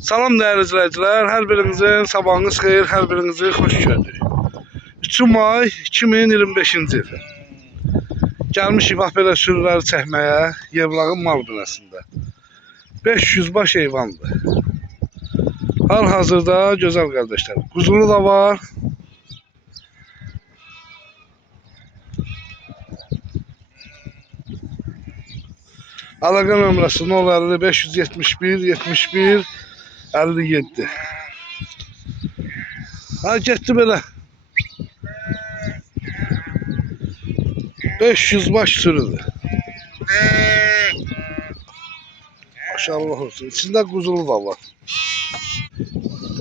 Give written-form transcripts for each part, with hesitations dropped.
Salam değerli izleyiciler, her birinizin sabahınız xeyir, her birinizi hoş gördük. 3 may 2025-ci il. Gəlmişik bax belə sürüləri çəkməyə Yevlağın mal binəsində. 500 baş heyvandır. Hal-hazırda gözəl qardaşlar, quzulu da var. Əlaqə nömrəsi 050 571 71 57. Ha getdi belə. 500 baş sürüdür. Maşallah olsun. İçində quzulu da var.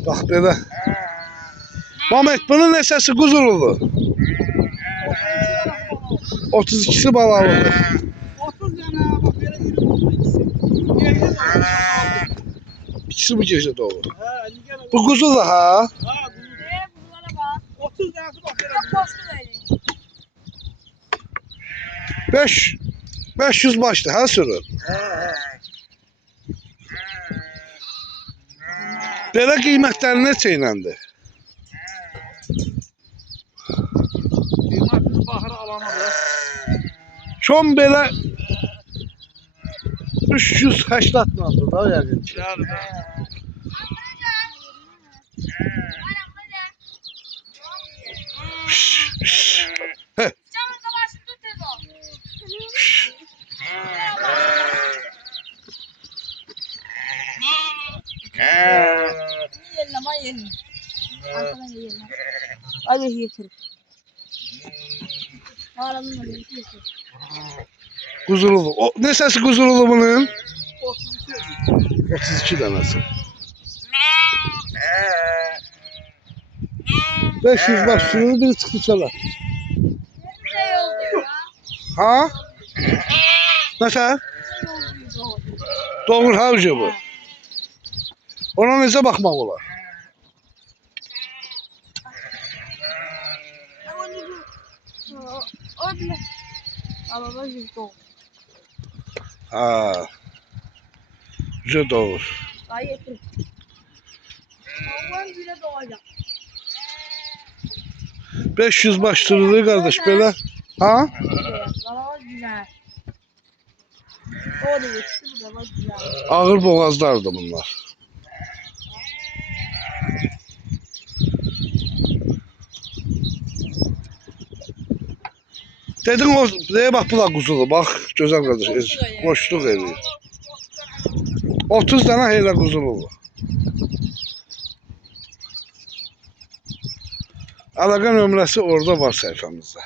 Bax belə. Mehmet bunun əsası quzuludur. 32'si balalıdır. 30 tane bak böyle yürü oldu ikisi. Yerine doğru. İkisi bu gece doğru. Ha, gel. Bu kuzu da ha. Ha, Bunlara bak. 30 tane bak böyle. Çok boşlu verin. 500 başlı ha sürü. Belə qiymətləri neçə iləndir? Kıymatını bahara alamadı. Şom belə 380 manatdır da yəqin ki. Yani Heh. Camın kabaşı tut tez ol. Yiyelim ama yiyelim. Arkadan yiyelim. Hadi yiyelim. Ağlamın hadi yiyelim. Quzuludur. O neçəsi quzuludur bunun? 32. 32 dənəsi. 500 baş sürü biri çıxdı çölə. Bir şey oldu ya. Ha? Nəsə? Doğur havcı bu. Ona necə baxmaq olar? Orada. Ama bak yüzde ol. Ha. Güzel doğur. Hayır. Allah'ın bile doğacak. 500 baş sürüdür qardaş belə. Ha? Bana güzel. O da geçti, bu da bak güzel. Ağır boğazlardı bunlar. Dedin o, bax bu da quzudur, bax gözəl qardaş, qoşluq eləyir. 30 dənə elə quzulu var. Əlaqə nömrəsi orada var səhifəmizdə.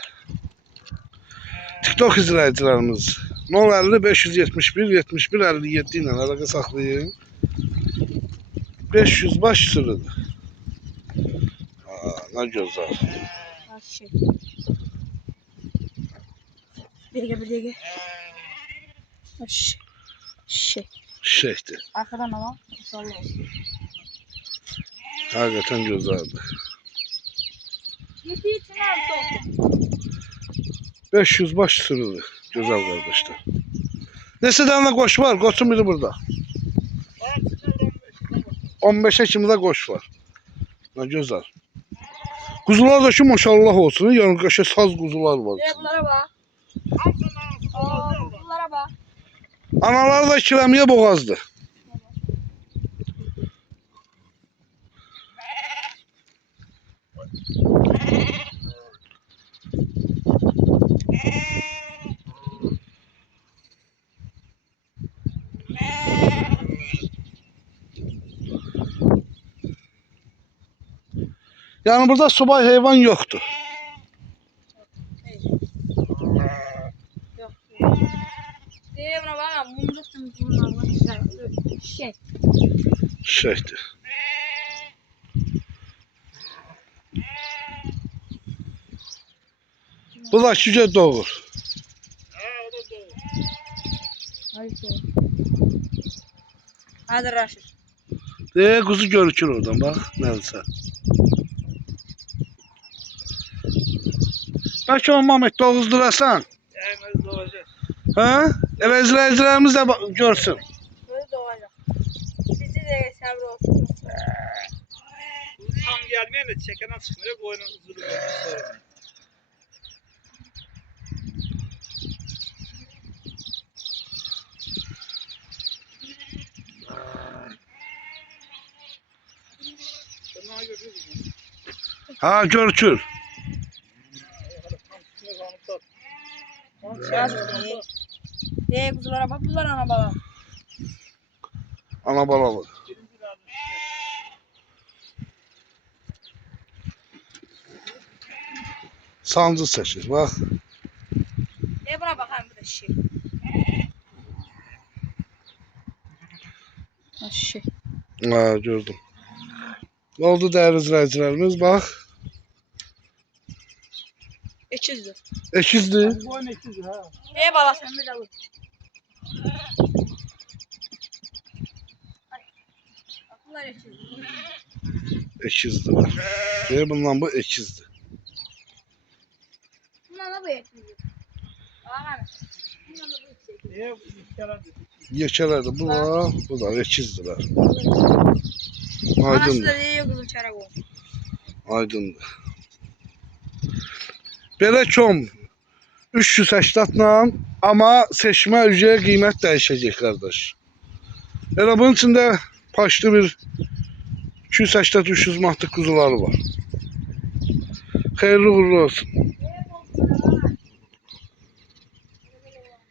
TikTok izləyicilərimiz 050 571 71 57 ilə əlaqə saxlayın. 500 baş sürüdür. Nə gözəl. Şey. Bir dakika. Şey. Şeydir. Arkadan ama. İnşallah. Həqiqətən gözəldir. Yeti için abi 500 baş sürüdür. Gözəl qardaşlar. Neçə dənə qoç var? Qoçun biri burada. 15'e kimi də qoç var. Nə gözəl. Quzular da ki maşallah olsun. Yəni qəşə saz quzular var. bunlara bak. Bunlara bak. Anaları da kirəmiyə boğazdır. Yani burada subay heyvan yoktu. Yok. Buna bak. Mumcuksun bunlar bak. Şey. Şeydi. Bu da güzel doğur. Hadi Raşit. Kuzu görükür oradan bak. Neyse. Belki o Mehmet doğuzdurasan. Yani doğacak. Ha? Elə izləyicilərimiz də görsün. Böyle doğacak. Sizi de sabır olsun. Tam gelmeyen de çekenen çıkmıyor. Bu oyunun uzun sorun. Bunlar görüyoruz mu? Ha görçür. Kuzulara bak bunlar ana baba. Ana balalı. Sancı çəkir, bax. Buna bakalım bu da şey. Şey. Ha, gördüm. Oldu dəyərli izləyicilərimiz, bax. Ekizdir. Ekizdir. Bu oyun ekiz ha. Balasın bir de bu. Bunlar ekizdir. Ekizdir. Bax. Bundan bu ekizdir. Bunlar da bu ekizdir. Bakalım. Bunlar da bu ekizdir. Niye işler Yekələr də bu var, bu da ekizdirlər. Anası Aydındır, da diyor kızıl çarak o. aydındır. Belə kom 380-la, amma seçmə ücrəyə qiymət dəyişəcək qardaş. Elə bunun içində paşlı bir 280-300 manatlıq quzuları var. Xeyirli uğurlu olsun.